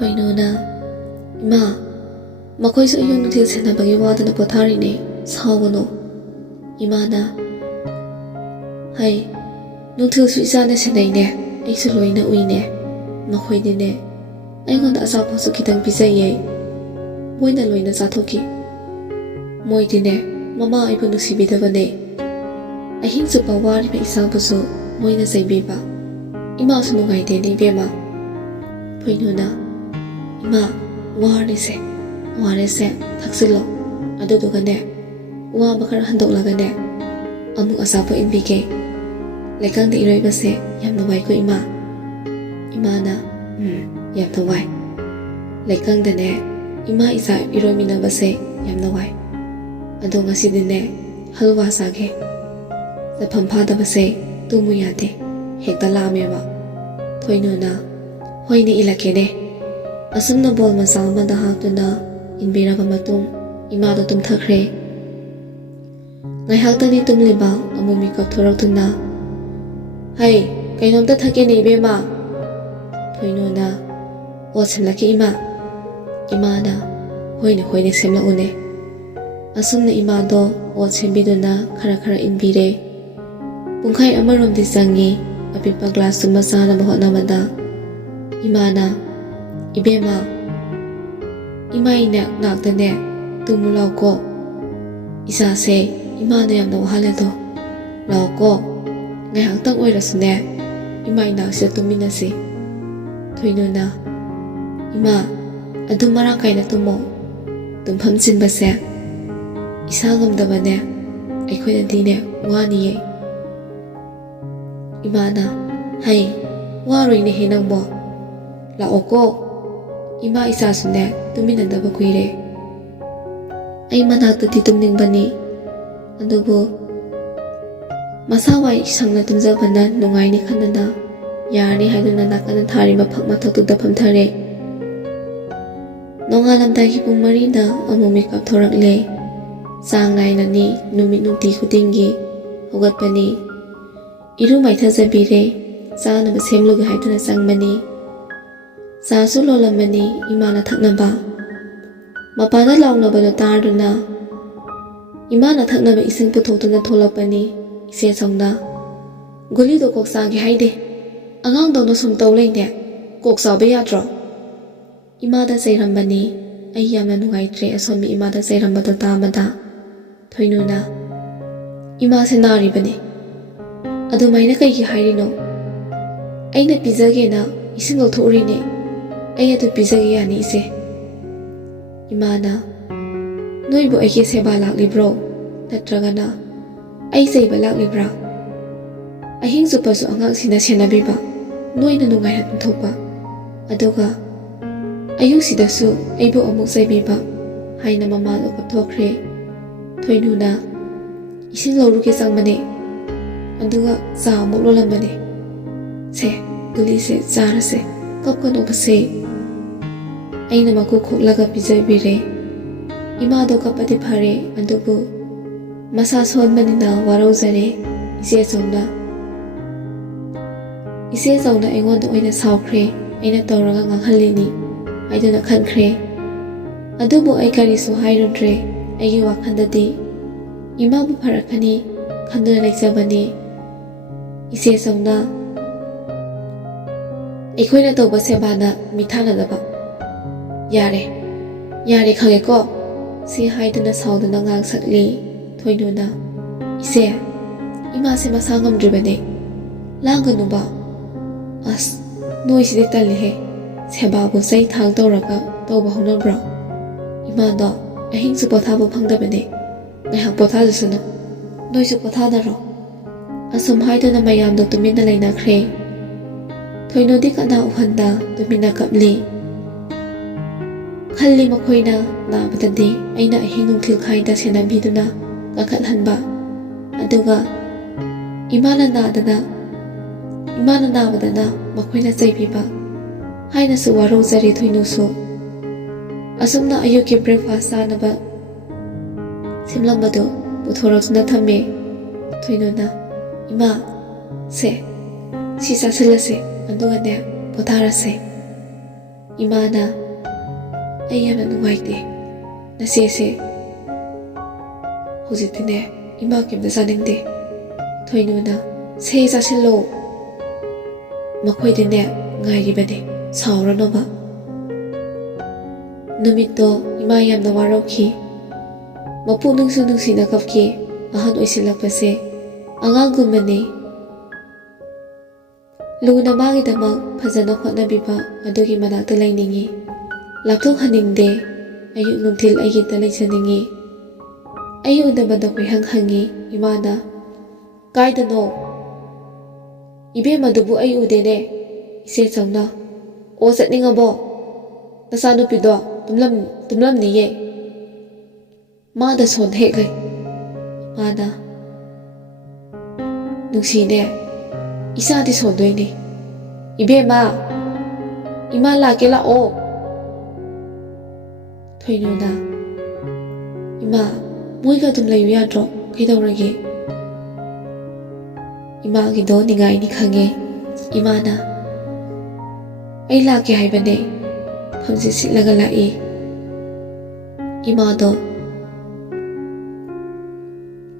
Thoinona Ima Makoisu yung nutil senabagi wada na potari ni Sawano Imana Hay Nutil su isa na senay ne Ay suloy na uwi ne Makoy din ne Ay ngonda asapo su kitang pisay Moy na loy na satoki Moy din ne Mama ay panusibida ba ne Ay hinsu pa wari pa isang puso Moy na say biba Ima sunungay din ni Bema Thoinona Ima wari se Wari se taksilo Aduduga ne Wa bakar handok laga ne Amuk asapo inbike Lekang di iroy ba se Yam naway ko ima Ima na Yam naway Lekang da ne Ima isa iroy mina ba se Yam naway Ado nga si din ne Halwa sage Sa pampada ba se Tumu yate Hekta lame ba Thoinona Hoy ni ilake ne Asum na bol masal madahak na Inbira pa matung Ima do tumthakre Ngayhak ni tumlibaw Amumikot thorok na Hay Kainom ta thake ni Bema Thoinona O semlaki ima Ima na Hoy ni semla une Asum na ima do O sembido na Kara inbire Pungkay amarom di sangi Apipa glass tumasa na bahot namada Ima na Ibema Ima ina nakta ne Tumulaw ko Isa se Ima na yam na wahal ito Law ko Ngayhang tang oirasu ne Ima ina siya tumina si Thoinona Ima Adu marangkay na tumo Tumhamsin ba siya Isa ngamda ba ne Ay koy na di ne Wani ye Ima na Hay Waroy ni hinang mo Lao ko Ima isa su ne Tuminanda ba kuire Ay managta di tumning ba ni Adubo Masaway isang natumzabanan Nungay ni kanana Yari hayo na nakanan thari mapak matagtugdapam thare Nongalam tayo kipong marina Amumikap thorak le Sangnay na ni Numit nung di kutinggi Hugat pa ni Irumay tazabire Sana masemlug hayo na sang mani Sa sulola mani Ima na thak na ba Mapana law na ba na tardo na Ima na thak na ba isang putok na tholak pa ni Isya song na Guli do kok sagi hayde Angang daw na sumtaw lang ne Kok sabi yadro Ima da say ramba ni Ay yam na nungay tre ason mi ima da say ramba da tama da Thoinona Ima senari ba ni Adumay na kay hayri no Ay na pizage na Ising lo thori ne Ay atu pizage ya ni ise Ima na Noy bo ay kiseba lak libro Natraga na Ay say balak libra Ahing supa su angang sinabi ba Noy na nungay at ntok ba Aduga Ayong sidasu ay bo amok say biba Hay na mamalo kaptokre Thoinona Ising lo ruki sang mani Aduga sa amok lo lang mani Se Guli se zara se Kapkan o se Ay na makukuk laga pizay bire Ima do kapati pare Adugo Masasod manina waraw zare Isya song na Isya song na ingon do ay na sawkre Ay na tawraga ngang halini Ay do na kankre Adubo ay kariso hayron re Ay giwak handadi Ima bu parakani Kando na nagsabani Isya song na Ikoy na tawba seba na Mithana na ba Yare kage ko Si haydo na sawdo na ngang sakli Thoinona Ise Ima se masangam driba ne Langan no ba As Noy si ditali he Seba bu say thang tawraga Tawba hong na bra Ima do Ahing su potha bu pangda ba ne Ngayhang potha du sano Noy su potha na ro Asum haydo na mayam do tumin na lay na kre Thoino di ka na uhanda Tumin na kapli Khali makoy na Nabatadi Ay na ahing nung tilkay da sinabi do na Kakathan ba Aduga Ima na nada na Makoy na say biba Hay na su waraw zari Thoino su Asum na ayuki breakfast na ba Simlang ba do Buthoro na thame Thoinona Ima Se Sisa sila se Aduga ne Pothara se ꯏꯃꯥꯅ ꯑꯩ ꯌꯥꯝꯅ ꯅꯨꯡꯉꯥꯏꯇꯦ ꯅꯆꯦꯁꯦ ꯍꯧꯖꯤꯛꯇꯤꯅꯦ ꯏꯃꯥ ꯀꯩꯝꯇ ꯆꯥꯅꯤꯡꯗꯦ ꯊꯣꯏꯅꯨꯅ ꯁꯦ ꯆꯥꯁꯤꯜꯂꯣ ꯃꯈꯣꯏꯗꯤꯅꯦ ꯉꯥꯏꯔꯤꯕꯅꯦ ꯁꯥꯎꯔꯅꯣꯕ ꯅꯨꯃꯤꯠꯇꯣ ꯏꯃꯥ ꯌꯥꯝꯅ ꯋꯥꯔꯧꯈꯤ ꯃꯄꯨꯛꯅꯤꯡꯁꯨ ꯅꯨꯡꯁꯤꯅ ꯀꯞꯈꯤ ꯑꯍꯟ ꯑꯣꯏꯁꯤꯜꯂꯛꯄꯁꯦ ꯑꯉꯥꯡꯒꯨꯝꯕꯅꯤ ꯂꯨꯅ ꯃꯥꯒꯤꯗꯃꯛ ꯐꯖꯅ ꯍꯣꯠꯅꯕꯤꯕ ꯑꯗꯨꯒꯤ ꯃꯅꯥꯛꯇ ꯂꯩꯅꯤꯡꯉꯤ ꯂꯥꯞꯊꯣꯛꯍꯟꯅꯤꯡꯗꯦ ꯑꯌꯨꯛ ꯅꯨꯡꯊꯤꯜ ꯑꯩꯒꯤꯗ ꯂꯩꯖꯅꯤꯡꯉꯤ ꯑꯩ ꯎꯅꯕꯗ ꯀꯣꯏꯍꯪ ꯍꯪꯉꯤ ꯏꯃꯥꯅ ꯀꯥꯏꯗꯅꯣ ꯏꯕꯦꯝꯃꯗꯨꯕꯨ ꯑꯩ ꯎꯗꯦꯅꯦ ꯏꯆꯦ ꯆꯧꯅ ꯑꯣ ꯆꯠꯅꯤꯡꯉꯕꯣ ꯅꯆꯥꯅꯨꯄꯤꯗꯣ ꯇꯨꯝꯂꯝꯅꯤꯌꯦ ꯃꯥꯗ ꯁꯣꯟ ꯍꯦꯛ ꯂꯩ ꯃꯥꯅ ꯅꯨꯡꯁꯤꯅꯦ ꯏꯆꯥꯗꯤ ꯁꯣꯟꯗꯣꯏꯅꯤ ꯏꯕꯦꯝꯃ ꯏꯃꯥ ꯂꯥꯛꯀꯦ ꯂꯥꯛꯑꯣ ꯊꯣꯏꯅꯨꯅ ꯏꯃꯥ ꯃꯣꯏꯒ ꯑꯗꯨꯝ ꯂꯩꯌꯨ ꯌꯥꯗ꯭ꯔꯣ ꯀꯩꯗꯧꯔꯒꯦ ꯏꯃꯥꯒꯤꯗꯣ ꯅꯤꯡꯉꯥꯏꯅꯤ ꯈꯪꯉꯦ ꯏꯃꯥꯅ ꯑꯩ ꯂꯥꯛꯀꯦ ꯍꯥꯏꯕꯅꯦ ꯐꯝꯁꯦ ꯁꯤꯠꯂꯒ ꯂꯥꯛꯏ ꯏꯃꯥꯗꯣ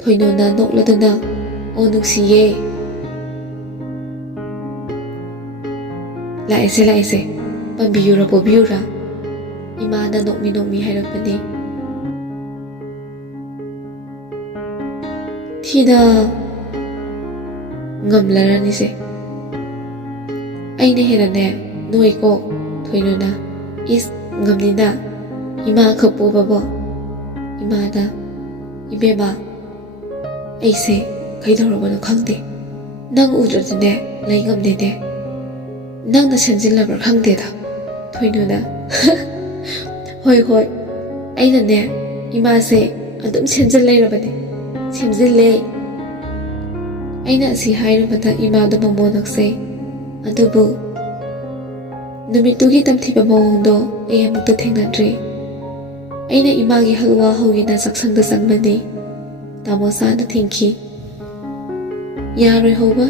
ꯊꯣꯏꯅꯨꯅ ꯅꯣꯛꯂꯗꯨꯅ ꯑꯣ ꯅꯨꯡꯁꯤꯌꯦ ꯂꯥꯛꯏꯁꯦ ꯄꯥꯝꯕꯤꯌꯨꯔ ꯄꯣꯕꯤꯌꯨꯔ ꯏꯃꯥꯅ ꯅꯣꯛꯃꯤ ꯍꯥꯏꯔꯛꯄꯅꯤ ꯊꯤꯅ ꯉꯝꯂꯔꯅꯤꯁꯦ ꯑꯩꯅ ꯍꯦꯟꯅꯅꯦ ꯅꯣꯏꯀꯣ ꯊꯣꯏꯅꯨꯅ ꯏꯁ ꯉꯝꯅꯤꯅ ꯏꯃꯥ ꯈꯛ ꯄꯣꯕꯕꯣ ꯏꯃꯥꯅ ꯏꯕꯦꯝꯃ ꯑꯩꯁꯦ ꯀꯩꯗꯧꯔꯕꯅꯣ ꯈꯪꯗꯦ ꯅꯪ ꯎꯗ꯭ꯔꯗꯤꯅꯦ ꯂꯩ ꯉꯝꯗꯦꯅꯦ ꯅꯪꯅ ꯁꯦꯝꯖꯤꯜꯂꯕ꯭ꯔꯥ ꯈꯪꯗꯦꯗ ꯊꯣꯏꯅꯨꯅ ꯍꯣꯏ ꯑꯩꯅꯅꯦ ꯏꯃꯥꯁꯦ ꯑꯗꯨꯝ ꯁꯦꯝꯖꯤꯜ ꯂꯩꯔꯕꯅꯦ ꯁꯦꯝꯖꯤꯜꯂꯦ ꯑꯩꯅ ꯑꯁꯤ ꯍꯥꯏꯔꯨꯕꯗ ꯏꯃꯥꯗꯣ ꯃꯃꯣ ꯅꯛꯆꯩ ꯑꯗꯨꯕꯨ ꯅꯨꯃꯤꯠꯇꯨꯒꯤ ꯇꯝꯊꯤꯕ ꯃꯑꯣꯡꯗꯣ ꯑꯩ ꯑꯃꯨꯛꯇ ꯊꯦꯡꯅꯗ꯭ꯔꯤ ꯑꯩꯅ ꯏꯃꯥꯒꯤ ꯍꯜꯋꯥ ꯍꯧꯒꯦꯅ ꯆꯥꯛꯁꯪꯗ ꯆꯪꯕꯅꯤ ꯇꯥꯃꯣꯆꯥꯅ ꯊꯤꯡꯈꯤ ꯌꯥꯔꯣꯏ ꯍꯧꯕ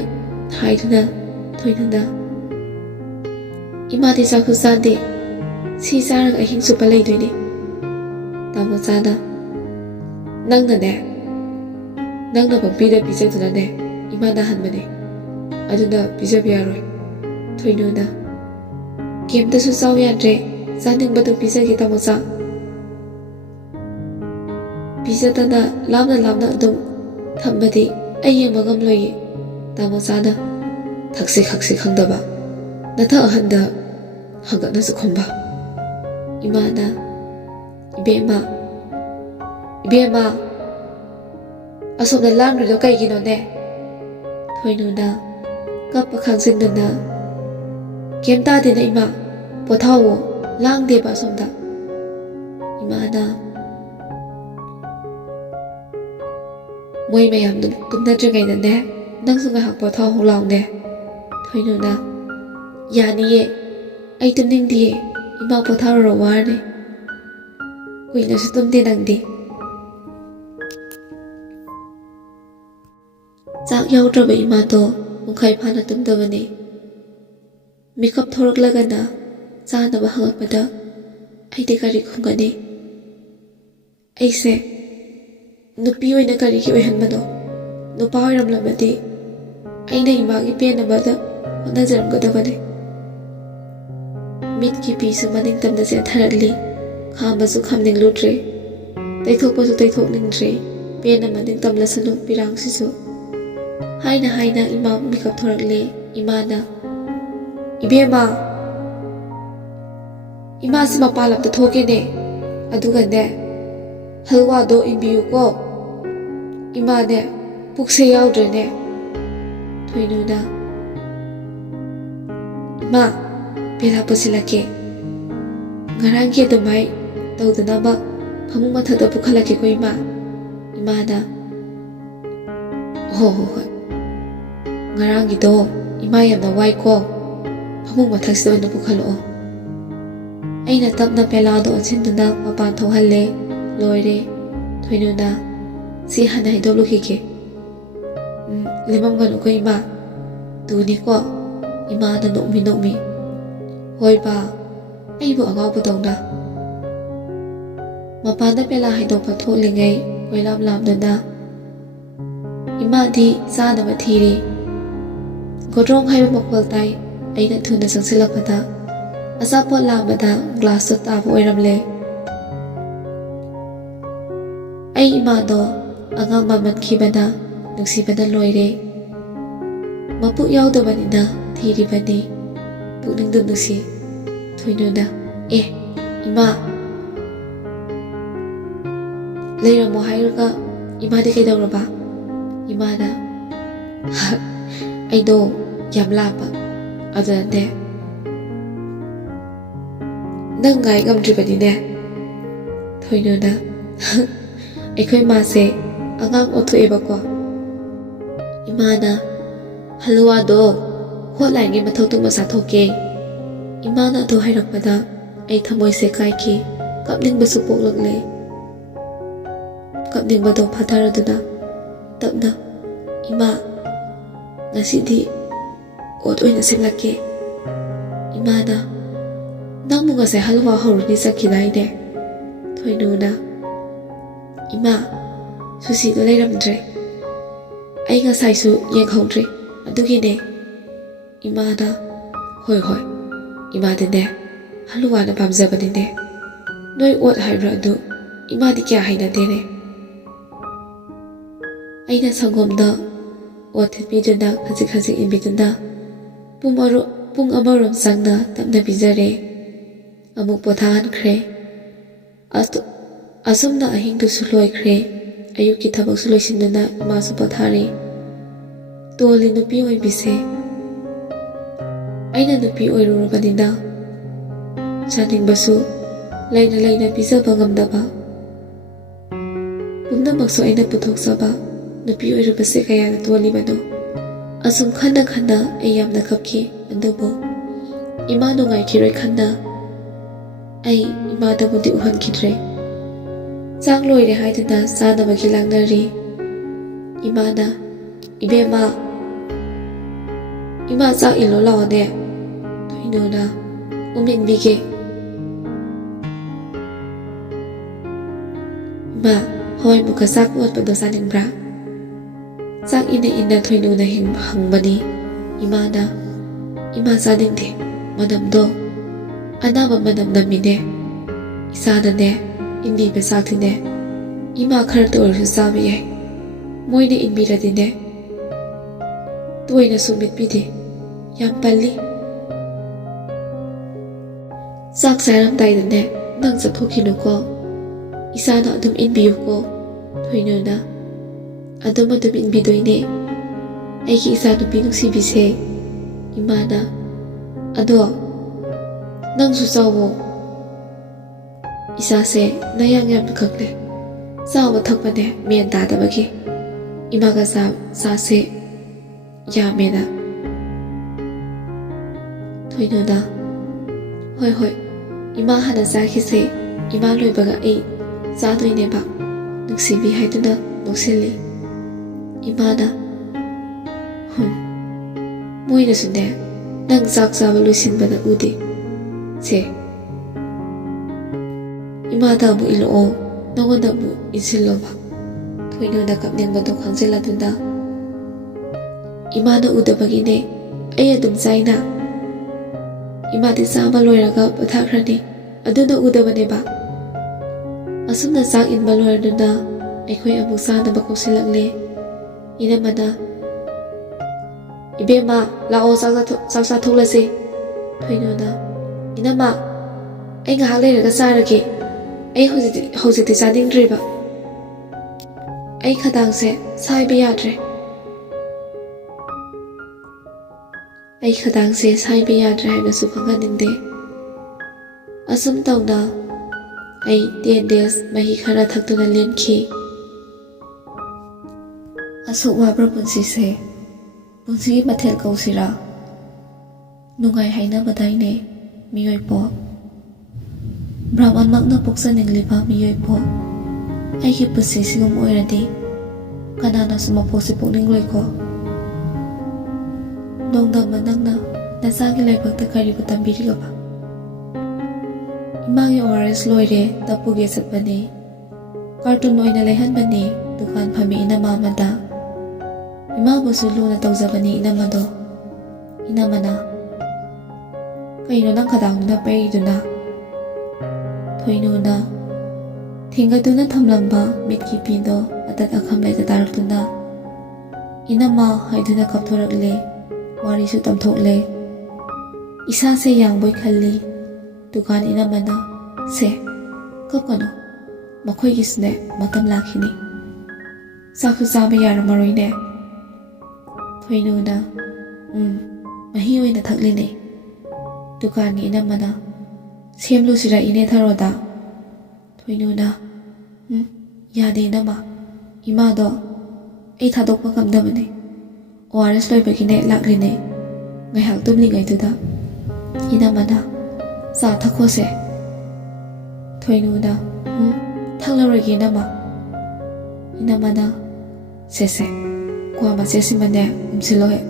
ꯍꯥꯏꯗꯨꯅ ꯊꯣꯏꯅꯨꯅ ꯏꯃꯥꯗꯤ ꯆꯥꯛꯁꯨ ꯆꯥꯗꯦ ꯁꯤ ꯆꯥꯔꯒ ꯑꯍꯤꯡ ꯆꯨꯞꯄ ꯂꯩꯗꯣꯏꯅꯤ ꯇꯥꯃꯣꯆꯥꯅ ꯅꯪꯅ ꯄꯪꯄꯤꯗ ꯄꯤꯖꯗꯨꯅꯅꯦ ꯏꯃꯥ ꯅꯥꯍꯟꯕꯅꯦ ꯑꯗꯨꯅ ꯄꯤꯖꯕ ꯌꯥꯔꯣই ꯊꯣꯏꯅꯨꯅ ꯀꯩꯝꯇꯁꯨ ꯆꯥꯎ ꯌꯥꯗ꯭ꯔꯦ ꯆꯥꯅꯤꯡꯕꯗꯨ ꯄꯤꯖꯒꯦ ꯇꯥꯃꯣꯆꯥ ꯄꯤꯖꯗꯅ ꯂꯥꯞꯅ ꯑꯗꯨꯝ ꯊꯝꯕꯗꯤ ꯑꯩ ꯌꯦꯡꯕ ꯉꯝꯂꯣꯏꯌꯦ ꯇꯥꯃꯣꯆꯥꯅ ꯊꯛꯁꯤ ꯈꯛꯁꯤ ꯈꯪꯗꯕ ꯅꯊꯛ ꯑꯍꯟꯗ ꯍꯪꯒꯠꯅꯁꯨ ꯈꯨꯝꯕ ꯏꯃꯥꯅ ꯏꯕꯦꯝꯃ ꯑꯁꯣꯝꯗ ꯂꯥꯡꯈ꯭ꯔꯤꯗꯣ ꯀꯩꯒꯤꯅꯣꯅꯦ ꯊꯣꯏꯅꯨꯅ ꯀꯞꯄ ꯈꯥꯡꯖꯤꯟꯗꯨꯅ ꯀꯩꯝ ꯇꯥꯗꯦꯅ ꯏꯃꯥ ꯄꯣꯊꯥꯋꯣ ꯂꯥꯡꯗꯦꯕ ꯑꯁꯣꯝꯗ ꯏꯃꯥꯅ ꯃꯣꯏ ꯃꯌꯥꯝ ꯇꯨꯝꯅꯗ꯭ꯔꯤꯉꯩꯗꯅꯦ ꯅꯪꯁꯨ ꯉꯥꯏꯍꯥꯛ ꯄꯣꯊꯥꯍꯧ ꯂꯥꯎꯅꯦ ꯊꯣꯏꯅꯨꯅ ꯌꯥꯅꯤꯌꯦ ꯑꯩ ꯇꯨꯝꯅꯤꯡꯗꯤꯌꯦ ꯏꯃꯥ ꯄꯣꯊꯥꯔꯨꯔꯣ ꯋꯥꯔꯅꯤ ꯀꯨꯏꯅꯁꯨ ꯇꯨꯝꯗꯦ ꯅꯪꯗꯤ ꯆꯥꯛ ꯌꯥꯎꯗ꯭ꯔꯕ ꯏꯃꯥꯗꯣ ꯄꯨꯡꯈꯥꯏ ꯐꯥꯅ ꯇꯨꯝꯗꯕꯅꯤ ꯃꯤꯀꯞ ꯊꯣꯔꯛꯂꯒꯅ ꯆꯥꯅꯕ ꯍꯪꯉꯛꯄꯗ ꯑꯩꯗꯤ ꯀꯔꯤ ꯈꯨꯝꯒꯅꯤ ꯑꯩꯁꯦ ꯅꯨꯄꯤ ꯑꯣꯏꯅ ꯀꯔꯤꯒꯤ ꯑꯣꯏꯍꯟꯕꯅꯣ ꯅꯨꯄꯥ ꯑꯣꯏꯔꯝꯂꯕꯗꯤ ꯑꯩꯅ ꯏꯃꯥꯒꯤ ꯄꯦꯟꯅꯕꯗ ꯍꯣꯠꯅꯖꯔꯝꯒꯗꯕꯅꯤ ꯃꯤꯠꯀꯤ ꯄꯤꯁꯨ ꯃꯅꯤꯡꯇꯝꯅ ꯆꯦꯟꯊꯔꯛꯂꯤ ꯈꯥꯝꯕꯁꯨ ꯈꯥꯝꯅꯤꯡꯂꯨꯗ꯭ꯔꯦ ꯇꯩꯊꯣꯛꯄꯁꯨ ꯇꯩꯊꯣꯛꯅꯤꯡꯗ꯭ꯔꯦ ꯄꯦꯟꯅ ꯃꯅꯤꯡꯇꯝꯂꯁꯅꯨ ꯄꯤꯔꯥꯡꯁꯤꯁꯨ ꯍꯥꯏꯅ ꯏꯃꯥ ꯃꯤꯀꯞ ꯊꯣꯔꯛꯂꯦ ꯏꯃꯥꯅ ꯏꯕꯦꯝꯃ ꯏꯃꯥꯁꯤ ꯃꯄꯥꯟ ꯂꯝꯗ ꯊꯣꯛꯀꯦꯅꯦ ꯑꯗꯨꯒꯅꯦ ꯍꯜꯋꯥꯗꯣ ꯏꯟꯕꯤꯌꯨꯀꯣ ꯏꯃꯥꯅꯦ ꯄꯨꯛꯁꯦ ꯌꯥꯎꯗ꯭ꯔꯦꯅꯦ ꯊꯣꯏꯅꯨꯅ ꯏꯃꯥ ꯄꯦꯂꯥ ꯄꯨꯁꯤꯜꯂꯛꯀꯦ ꯉꯔꯥꯡꯒꯤ ꯑꯗꯨꯃꯥꯏ ꯇꯧꯗꯅꯕ ꯐꯃꯨꯡ ꯃꯊꯛꯇ ꯄꯨꯈꯠꯂꯛꯀꯦꯀꯣ ꯏꯃꯥꯅ ꯍꯣꯏ ꯉꯔꯥꯡꯒꯤꯗꯣ ꯏꯃꯥ ꯌꯥꯝꯅ 와이ꯀꯣ ꯐꯃꯨꯡ ꯃꯊꯛꯁꯤꯗ ꯑꯣꯏꯅ ꯄꯨꯈꯠꯂꯛꯑꯣ ꯑꯩꯅ ꯇꯞꯅ ꯄꯦꯂꯥꯗꯣ ꯑꯣꯟꯁꯤꯟꯗꯨꯅ ꯃꯄꯥꯟ ꯊꯣꯛꯍꯜꯂꯦ ꯂꯣꯏꯔꯦ ꯊꯣꯏꯅꯨꯅ ꯁꯤ ꯍꯥꯟꯅ ꯍꯩꯗꯣꯛꯂꯨꯈꯤꯒꯦ ꯂꯦꯝꯃꯝꯒꯅꯨꯀꯣ ꯏꯃꯥ ꯇꯨꯅꯤꯀꯣ ꯏꯃꯥꯅ ꯅꯣꯛꯃꯤ ꯍꯣꯏ ꯕꯥ ꯑꯩꯕꯨ ꯑꯉꯥꯎꯕꯗꯧꯅ ꯃꯄꯥꯟꯗ ꯄꯦꯂꯥ ꯍꯩꯗꯣꯛꯄ ꯊꯣꯛꯂꯤꯉꯩ ꯀꯣꯏꯂꯥꯝ ꯂꯥꯝꯗꯨꯅ ꯏꯃꯥꯗꯤ ꯆꯥꯅꯕ ꯊꯤꯔꯤ꯫ ꯒꯣꯗ꯭ꯔꯣꯡ ꯍꯥꯏꯕ ꯃꯈꯣꯜ ꯇꯥꯏ꯫ ꯑꯩꯅ ꯊꯨꯅ ꯆꯪꯁꯤꯜꯂꯛꯄꯗ ꯑꯆꯥꯄꯣꯠ ꯂꯥꯝꯕꯗ ꯒ꯭ꯂꯥꯁꯇꯣ ꯇꯥꯕ ꯑꯣꯏꯔꯝꯂꯦ꯫ ꯑꯩ ꯏꯃꯥꯗꯣ ꯑꯉꯥꯡ ꯃꯥꯟꯃꯟꯈꯤꯕꯅ ꯅꯨꯡꯁꯤꯕꯅ ꯂꯣꯏꯔꯦ꯫ ꯃꯄꯨꯛ ꯌꯥꯎꯗꯕꯅꯤꯅ ꯊꯤꯔꯤꯕꯅꯤ꯫ ꯄꯨꯛꯅꯤꯡꯗ ꯅꯨꯡꯁꯤ꯫ ꯊꯣꯏꯅꯨꯅ ꯏꯃꯥ ꯂꯩꯔꯝꯃꯣ ꯍꯥꯏꯔꯒ ꯏꯃꯥꯗꯤ ꯀꯩꯗꯧꯔꯕ? ꯏꯃꯥꯅ ꯑꯩꯗꯣ ꯌꯥꯝ ꯂꯥꯞꯄ ꯑꯗꯨꯅꯅꯦ ꯅꯪ ꯉꯥꯏ ꯉꯝꯗ꯭ꯔꯤꯕꯅꯤꯅꯦ꯫ ꯊꯣꯏꯅꯨꯅ ꯑꯩꯈꯣꯏ ꯃꯥꯁꯦ ꯑꯉꯥꯡ ꯑꯣꯟꯊꯣꯛꯑꯦꯕꯀꯣ꯫ ꯏꯃꯥꯅ ꯍꯂꯨꯋꯥꯗꯣ ꯍꯣꯠꯂꯥꯏꯟꯒꯤ ꯃꯊꯧ ꯇꯨꯝꯕ ꯆꯥꯊꯣꯛꯀꯦ꯫ ꯏꯃꯥꯅ ꯑꯗꯨ ꯍꯥꯏꯔꯛꯄꯗ ꯑꯩ ꯊꯃꯣꯏꯁꯦ ꯀꯥꯏꯈꯤ꯫ ꯀꯞꯅꯤꯡꯕꯁꯨ ꯄꯣꯛꯂꯛꯂꯦ꯫ ꯀꯞꯅꯤꯡꯕꯗꯣ ꯐꯥꯊꯔꯗꯨꯅ ꯇꯞꯅ ꯏꯃꯥ ꯉꯁꯤꯗꯤ ꯑꯣꯠ ꯑꯣꯏꯅ ꯁꯤꯜꯂꯛꯀꯦ꯫ ꯏꯃꯥꯅ ꯅꯪꯕꯨ ꯉꯁꯥꯏ ꯍꯂꯨꯋꯥ ꯍꯧꯔꯨꯅꯤ ꯆꯠꯈꯤꯗꯥꯏꯅꯦ꯫ ꯊꯣꯏꯅꯨꯅ ꯏꯃꯥ ꯁꯨꯁꯤꯗꯣ ꯂꯩꯔꯝꯗ꯭ꯔꯦ꯫ ꯑꯩ ꯉꯁꯥꯏꯁꯨ ꯌꯦꯡꯍꯧꯗ꯭ꯔꯦ ꯑꯗꯨꯒꯤꯅꯦ꯫ ꯏꯃꯥꯅ ꯍꯣꯏ ꯏꯃꯥꯗꯤꯅꯦ ꯍꯂꯨꯋꯥꯅ ꯄꯥꯝꯖꯕꯅꯤꯅꯦ꯫ ꯅꯣꯏ ꯑꯣꯠ ꯍꯥꯏꯕ꯭ꯔꯥ ꯑꯗꯨ ꯏꯃꯥꯗꯤ ꯀꯌꯥ ꯍꯩꯅꯗꯦꯅꯦ꯫ ꯑꯩꯅ ꯁꯪꯒꯣꯝꯗ ꯑꯣꯠ ꯊꯤꯠꯄꯤꯗꯨꯅ ꯈꯖꯤꯛ ꯈꯖꯤꯛ ꯏꯟꯕꯤꯗꯨꯅ ꯄꯨꯡ ꯑꯃꯔꯣꯝ ꯆꯪꯅ ꯇꯞꯅ ꯄꯤꯖꯔꯦ꯫ ꯑꯃꯨꯛ ꯄꯣꯊꯥꯍꯟꯈ꯭ꯔꯦ꯫ ꯑꯁꯨꯝꯅ ꯑꯍꯤꯡꯗꯨꯁꯨ ꯂꯣꯏꯈ꯭ꯔꯦ꯫ ꯑꯌꯨꯛꯀꯤ ꯊꯕꯛꯁꯨ ꯂꯣꯏꯁꯤꯟꯗꯨꯅ ꯏꯃꯥꯁꯨ ꯄꯣꯊꯥꯔꯦ꯫ ꯇꯣꯜꯂꯤ ꯅꯨꯄꯤ ꯑꯣꯏꯕꯤꯁꯦ꯫ ꯑꯩꯅ ꯅꯨꯄꯤ ꯑꯣꯏꯔꯨꯔꯕꯅꯤꯅ ꯆꯥꯅꯤꯡꯕꯁꯨ ꯂꯩꯅ ꯂꯩꯅ ꯄꯤꯖꯕ ꯉꯝꯗꯕ, ꯄꯨꯝꯅꯃꯛꯁꯨ ꯑꯩꯅ ꯄꯨꯊꯣꯛꯆꯕ ꯅꯨꯄꯤ ꯑꯣꯏꯔꯨꯕꯁꯦ ꯀꯌꯥꯅ ꯇꯣꯜꯂꯤꯕꯅꯣ꯫ ꯑꯁꯨꯝ ꯈꯟꯅ ꯑꯩ ꯌꯥꯝꯅ ꯀꯞꯈꯤ꯫ ꯑꯗꯨꯕꯨ ꯏꯃꯥ ꯅꯨꯡꯉꯥꯏꯈꯤꯔꯣꯏ ꯈꯟꯅ ꯑꯩ ꯏꯃꯥꯗꯕꯨꯗꯤ ꯎꯍꯟꯈꯤꯗ꯭ꯔꯦ꯫ ꯆꯥꯛ ꯂꯣꯏꯔꯦ ꯍꯥꯏꯗꯨꯅ ꯆꯥꯅꯕꯒꯤ ꯂꯥꯡꯅꯔꯤ꯫ ꯏꯃꯥꯅ ꯏꯕꯦꯝꯃ ꯏꯃꯥ ꯆꯥꯛ ꯏꯜꯂꯣ ꯂꯥꯛꯑꯣꯅꯦ꯫ ꯊꯣꯏꯅꯨꯅ ꯏꯟꯕꯤꯒꯦ꯫ ꯏꯃꯥ ꯍꯋꯥꯏ ꯃꯨꯛꯀ ꯆꯥꯛ ꯑꯣꯠꯄꯗꯣ ꯆꯥꯅꯤꯡꯕ꯭ꯔꯥ? ꯆꯥꯛ ꯏꯟꯅ ꯊꯣꯏꯅꯨꯅ ꯍꯪꯕꯅꯤ꯫ ꯏꯃꯥꯅ ꯏꯃꯥ ꯆꯥꯅꯤꯡꯗꯦ, ꯃꯅꯝꯗꯣ ꯑꯅꯥꯕ ꯃꯅꯝ ꯅꯝꯃꯤꯅꯦ꯫ ꯏꯆꯥꯅꯅꯦ ꯏꯟꯕꯤꯕ ꯆꯥꯛꯇꯤꯅꯦ ꯏꯃꯥ ꯈꯔꯇ ꯑꯣꯏꯔꯁꯨ ꯆꯥꯕ ꯌꯥꯏ꯫ ꯃꯣꯏꯅ ꯏꯟꯕꯤꯔꯗꯤꯅꯦ ꯇꯣꯏꯅꯁꯨ ꯃꯤꯠꯄꯤꯗꯦ, ꯌꯥꯝ ꯄꯜꯂꯤ꯫ ꯆꯥꯛ ꯆꯥꯔꯝꯗꯥꯏꯗꯅꯦ ꯅꯪ ꯆꯠꯊꯣꯛꯈꯤꯅꯨꯀꯣ, ꯏꯆꯥꯅ ꯑꯗꯨꯝ ꯏꯟꯕꯤꯌꯨꯀꯣ꯫ ꯊꯣꯏꯅꯨꯅ ꯑꯗꯨꯝ ꯏꯟꯕꯤꯗꯣꯏꯅꯦ ꯑꯩꯒꯤ ꯏꯆꯥ ꯅꯨꯄꯤ ꯅꯨꯡꯁꯤꯕꯤꯁꯦ꯫ ꯏꯃꯥꯅ ꯑꯗꯣ ꯅꯪꯁꯨ ꯆꯥꯎꯋꯣ, ꯏꯆꯥꯁꯦ ꯅꯌꯥꯡ ꯌꯥꯝꯅ ꯀꯛꯂꯦ, ꯆꯥꯕ ꯊꯛꯄꯅꯦ ꯃꯦꯟ ꯇꯥꯗꯕꯒꯤ ꯏꯃꯥꯒ ꯆꯥꯁꯦ ꯌꯥꯝꯃꯦꯅ꯫ ꯊꯣꯏꯅꯨꯅ ꯍꯣꯏ ꯏꯃꯥ ꯍꯥꯟꯅ ꯆꯥꯈꯤꯁꯦ, ꯏꯃꯥ ꯂꯣꯏꯕꯒ ꯑꯩ ꯆꯥꯗꯣꯏꯅꯦꯕ, ꯅꯨꯡꯁꯤꯕꯤ ꯍꯥꯏꯗꯨꯅ ꯅꯣꯛꯁꯤꯜꯂꯤ꯫ ꯏꯃꯥꯅ ꯃꯣꯏꯅꯁꯨꯅꯦ ꯅꯪ ꯆꯥꯛ ꯆꯥꯕ ꯂꯣꯏꯁꯤꯟꯕꯗ ꯎꯗꯦ ꯁꯦ꯫ ꯏꯃꯥꯗ ꯑꯃꯨꯛ ꯏꯜꯂꯛꯑꯣ, ꯅꯉꯣꯟꯗ ꯑꯃꯨꯛ ꯏꯟꯁꯤꯜꯂꯣꯕ꯫ ꯊꯣꯏꯅꯨꯅ ꯀꯞꯅꯤꯡꯕꯗꯣ ꯈꯪꯖꯤꯜꯂꯗꯨꯅ ꯏꯃꯥꯅ ꯎꯗꯕꯒꯤꯅꯦ ꯑꯩ ꯑꯗꯨꯝ ꯆꯥꯏꯅ, ꯏꯃꯥꯗꯤ ꯆꯥꯕ ꯂꯣꯏꯔꯒ ꯄꯣꯊꯥꯈ꯭ꯔꯅꯤ ꯑꯗꯨꯅ ꯎꯗꯕꯅꯦꯕ꯫ ꯑꯁꯨꯝꯅ ꯆꯥꯛ ꯏꯟꯕ ꯂꯣꯏꯔꯗꯨꯅ ꯑꯩꯈꯣꯏ ꯑꯃꯨꯛ ꯆꯥꯅꯕ ꯀꯧꯁꯤꯜꯂꯛꯂꯦ꯫ ꯏꯅꯝꯃꯅ ꯏꯕꯦꯝꯃ ꯂꯥꯛꯑꯣ ꯆꯥꯛ ꯆꯥꯊꯣꯛꯂꯁꯤ꯫ ꯊꯣꯏꯅꯨꯅ ꯏꯅꯝꯃ ꯑꯩ ꯉꯥꯏꯍꯥꯛ ꯂꯩꯔꯒ ꯆꯥꯔꯒꯦ, ꯑꯩ ꯍꯧꯖꯤꯛꯇꯤ ꯆꯥꯅꯤꯡꯗ꯭ꯔꯤꯕ, ꯑꯩ ꯈꯗꯥꯡꯁꯦ ꯁꯥꯏꯕ ꯌꯥꯗ꯭ꯔꯦ꯫ ꯑꯩ ꯈꯗꯥꯡꯁꯦ ꯁꯥꯏꯕ ꯌꯥꯗ꯭ꯔꯦ ꯍꯥꯏꯕꯁꯨ ꯈꯪꯍꯟꯅꯤꯡꯗꯦ꯫ ꯑꯁꯨꯝ ꯇꯧꯅ ꯑꯩ 10 days ꯃꯍꯤ ꯈꯔ ꯊꯛꯇꯨꯅ ꯂꯦꯟꯈꯤ꯫ ꯑꯁꯨꯛ ꯋꯥꯕ꯭ꯔ ꯄꯨꯟꯁꯤꯁꯦ, ꯄꯨꯟꯁꯤꯒꯤ ꯃꯊꯦꯜ ꯀꯧꯁꯤꯔꯥ? ꯅꯨꯡꯉꯥꯏ ꯍꯥꯏꯅꯕꯗꯥꯏꯅꯦ ꯃꯤꯑꯣꯏꯄꯣꯛ, ꯕ꯭ꯔꯥꯍꯃꯟꯃꯛꯅ ꯄꯣꯛꯆꯅꯤꯡꯂꯤꯕ ꯃꯤꯑꯣꯏꯄꯣꯛ, ꯑꯩꯒꯤ ꯄꯨꯟꯁꯤ ꯁꯤꯒꯨꯝ ꯑꯣꯏꯔꯗꯤ ꯀꯅꯥꯅꯁꯨ ꯃꯄꯣꯛꯁꯤ ꯄꯣꯛꯅꯤꯡꯂꯣꯏꯀꯣ? ꯅꯣꯡꯗꯝꯕ ꯅꯪꯅ ꯅꯆꯥꯒꯤ ꯂꯥꯏꯕꯛꯇ ꯀꯔꯤꯕꯨ ꯇꯝꯕꯤꯔꯤꯒꯕ? Imagi ORS loire tapuge satbani. Cartoon oina lehanbani dukan phami inama amada. Imabusu luna tawjabani inamado. Inamana. Kaino nang kadangna periduna. Thoinuna. Thingaduna thamlamba mitki pindo atat akham laita taraktuna. Inama haiduna kapthorakle. Warisu tamthokle. Isa se yangboi khalli. Dukan inamana. Se. Kapkano. Makhoi gisne matam lakhini. Sakhu sabe yaramaroine. Thoinuna. Mahi oina thakline. Dukan ni inamana. Semlu sira ine tharoda. Thoinuna. Yade inama. Imado. Ei thadokpa kamdabane. ORS loibagine lakline. Ngaihak tumlingaiduda. Inamana. Sa thakose. Thoinuna. Thaklarage inama. Inamana. Sese. Kwa masesi mane umsilohe.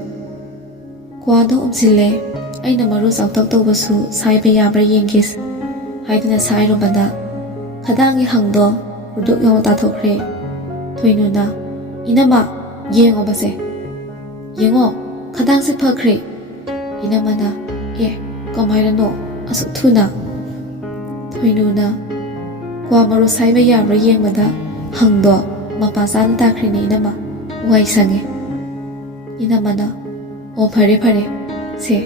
Kwa do umsile. Aina maru sautak tawbasu saibe yabra yengis. Haiduna sairo banda. Kadangi hangdo. Ruduk yong tathokre. Thoinuna. Inama. Yengo base. Yengo. Kadang si phakre. Inamana. Kamaira no. Asuk thuna. Thoinuna. Kwa maru saibe yabra yengbada. Hangdo. Mapasana takre ni inama. Wai sange. Inamana. O phare phare. Se.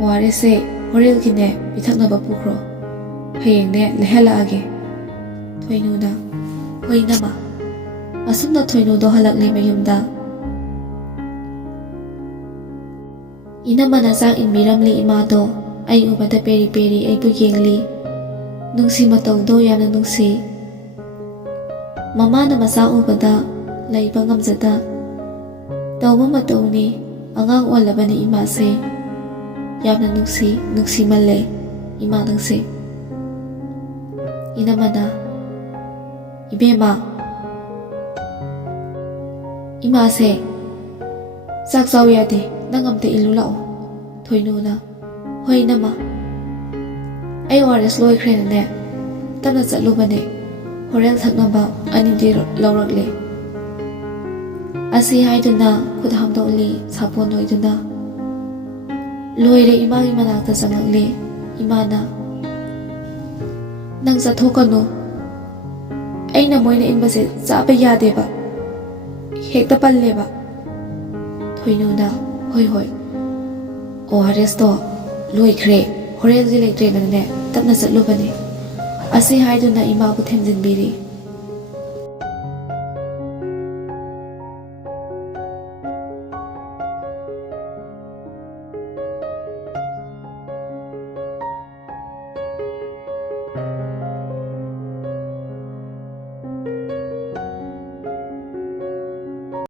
Ware se. Horil kine. Bithak na bapukro. Hayeng ne lehala age. Thoinuna. Hoi nama. Asumna thoinu do halak le mayumda. Inamana sang inmiramli imado. Ay ubada peri peri ay bugengli. Nungsi mataw do yana nungsi. Mama na masa ubada. Laiba ngamzada. Tawma mataw ni. Angang wala ba ni ima se. Yamna nungsi male. Ima nang se. Inamana. Ibema. Ima se. Saksaw yate. Nangamte ilulao. Thoinuna. Hoi nama. Ay ORS loy kre na ne. Tamna chatlu bane. Horel thaknaba anindi laurakle. Asi haiduna khudhamdoli sapon oiduna. Loire imagi manakta sanglakle. Imana. Nang chathokano. Aina moina inbase chaba yadeba. Hekta palleba. Thoinuna. Hoi. ORS to loi kre. Horel gi leitre bane. Tapna chatlu bane. Asi haiduna imabu themjinbiri.